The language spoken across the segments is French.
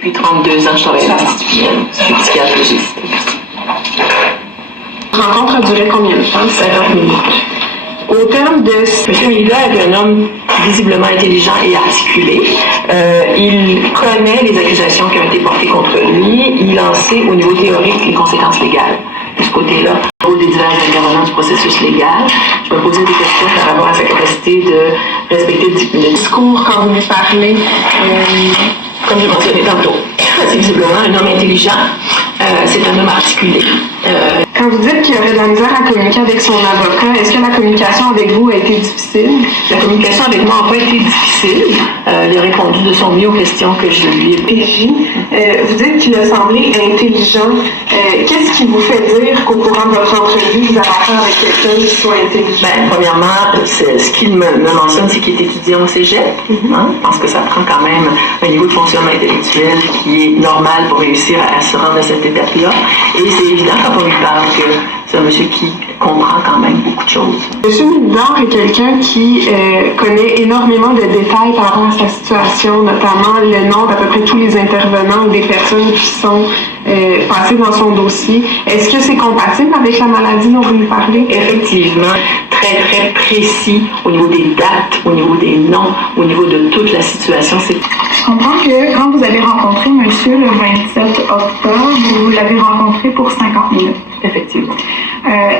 Depuis 32 ans, je travaille à l'institut. Je suis psychiatre légiste. La rencontre a duré combien de temps? 50 minutes. Au terme de... M. Milda est un homme visiblement intelligent et articulé. Il connaît les accusations qui ont été portées contre lui. Il en sait au niveau théorique les conséquences légales. De ce côté-là, au des divers intervenants du processus légal, je me posais des questions par rapport à sa capacité de respecter le discours quand vous lui parlez. Comme je mentionnais tantôt, c'est visiblement un homme intelligent. C'est un homme articulé. Quand vous dites qu'il aurait de la misère à communiquer avec son avocat, est-ce que la communication avec vous a été difficile? La communication avec moi n'a pas été difficile. Il a répondu de son mieux aux questions que je lui ai posées. Vous dites qu'il a semblé intelligent. Qu'est-ce qui vous fait dire qu'au courant de votre entrevue, vous avez affaire avec quelqu'un qui soit intelligent? Premièrement, ce qu'il me mentionne, c'est qu'il est étudiant au cégep. Je pense que ça prend quand même un niveau de fonctionnement intellectuel qui est normal pour réussir à se rendre à cette étape-là. Et c'est évident quand on lui parle que c'est un monsieur qui comprend quand même beaucoup de choses. Monsieur Milda est quelqu'un qui connaît énormément de détails par rapport à sa situation, notamment le nom d'à peu près tous les intervenants ou des personnes qui sont passées dans son dossier. Est-ce que c'est compatible avec la maladie dont vous nous parlez? Effectivement, très très précis au niveau des dates, au niveau des noms, au niveau de toute la situation. Je comprends que quand vous avez rencontré monsieur le 27 octobre, vous l'avez rencontré pour 50 minutes. Effectivement.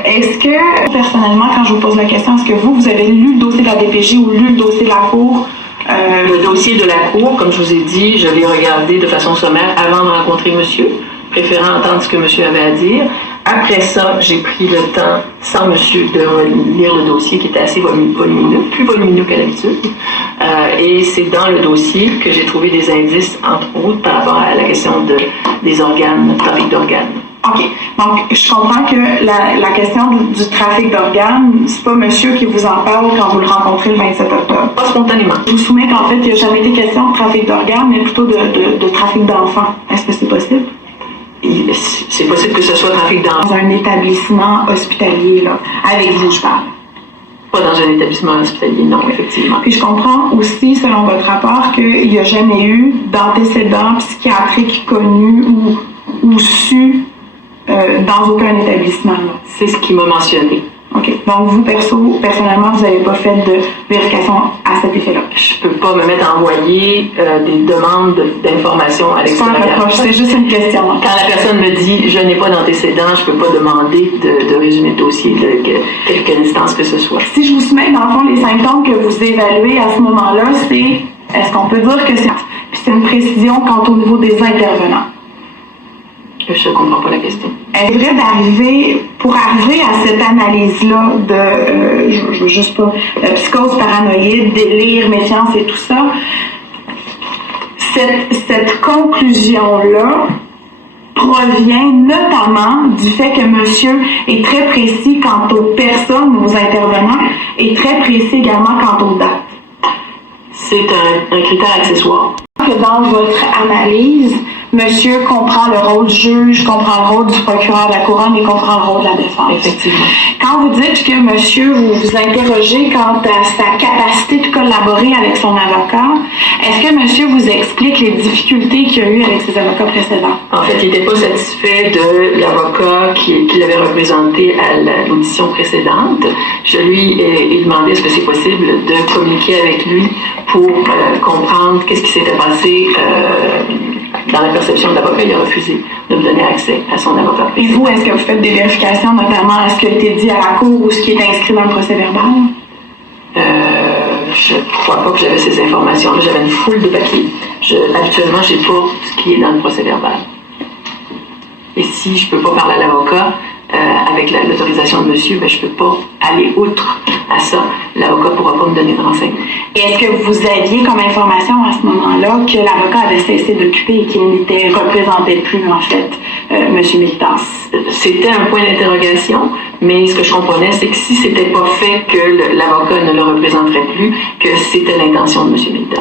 Est-ce que, personnellement, quand je vous pose la question, est-ce que vous avez lu le dossier de la DPJ ou lu le dossier de la Cour? Le dossier de la Cour, comme je vous ai dit, je l'ai regardé de façon sommaire avant de rencontrer monsieur, préférant entendre ce que monsieur avait à dire. Après ça, j'ai pris le temps, sans monsieur, de lire le dossier qui était assez volumineux, plus volumineux qu'à l'habitude. Et c'est dans le dossier que j'ai trouvé des indices, entre autres, par rapport à la question des organes, trafic d'organes. OK. Donc, je comprends que la question du trafic d'organes, c'est pas monsieur qui vous en parle quand vous le rencontrez le 27 octobre. Pas spontanément. Je vous soumets qu'en fait, il n'y a jamais été question de trafic d'organes, mais plutôt de trafic d'enfants. Est-ce que c'est possible? C'est possible que ce soit trafic d'enfants. Dans un établissement hospitalier, là, avec vous, je parle. Pas dans un établissement hospitalier, non, effectivement. Puis je comprends aussi, selon votre rapport, qu'il n'y a jamais eu d'antécédents psychiatriques connus ou su dans aucun établissement. Là. C'est ce qu'il m'a mentionné. OK. Donc, vous, personnellement, vous n'avez pas fait de vérification à cet effet-là? Je ne peux pas me mettre à envoyer des demandes d'informations à l'extérieur. C'est juste une question. Quand la personne me dit « je n'ai pas d'antécédents », je ne peux pas demander de résumer le dossier de quelque instance que ce soit. Si je vous soumets, dans le fond, les symptômes que vous évaluez à ce moment-là, c'est, est-ce qu'on peut dire que c'est une précision quant au niveau des intervenants? Je ne comprends pas la question. Est-ce vrai pour arriver à cette analyse-là de, je veux juste pas, psychose paranoïde, délire, méfiance et tout ça, cette conclusion-là provient notamment du fait que monsieur est très précis quant aux personnes, aux intervenants, et très précis également quant aux dates. C'est un critère accessoire. Que dans votre analyse, monsieur comprend le rôle du juge, comprend le rôle du procureur de la couronne et comprend le rôle de la défense. Effectivement. Quand vous dites que monsieur, vous vous interrogez quant à sa capacité de collaborer avec son avocat, est-ce que monsieur vous explique les difficultés qu'il a eues avec ses avocats précédents? En fait, il n'était pas satisfait de l'avocat qu'il avait représenté à l'audition précédente. Je lui ai demandé est-ce que c'est possible de communiquer avec lui pour comprendre qu'est-ce qui s'était passé dans la perception de l'avocat. Il a refusé de me donner accès à son avocat. Et vous, est-ce que vous faites des vérifications, notamment à ce qui a été dit à la cour ou ce qui est inscrit dans le procès-verbal? Je ne crois pas que j'avais ces informations-là. J'avais une foule de papiers. Habituellement, je n'ai pas ce qui est dans le procès-verbal. Et si je ne peux pas parler à l'avocat, avec l'autorisation de monsieur, je ne peux pas aller outre à ça. L'avocat ne pourra pas me donner de renseignements. Et est-ce que vous aviez comme information à ce moment-là que l'avocat avait cessé d'occuper et qu'il n'était représenté plus, en fait, monsieur Militance? C'était un point d'interrogation, mais ce que je comprenais, c'est que si c'était pas fait que l'avocat ne le représenterait plus, que c'était l'intention de monsieur Militance.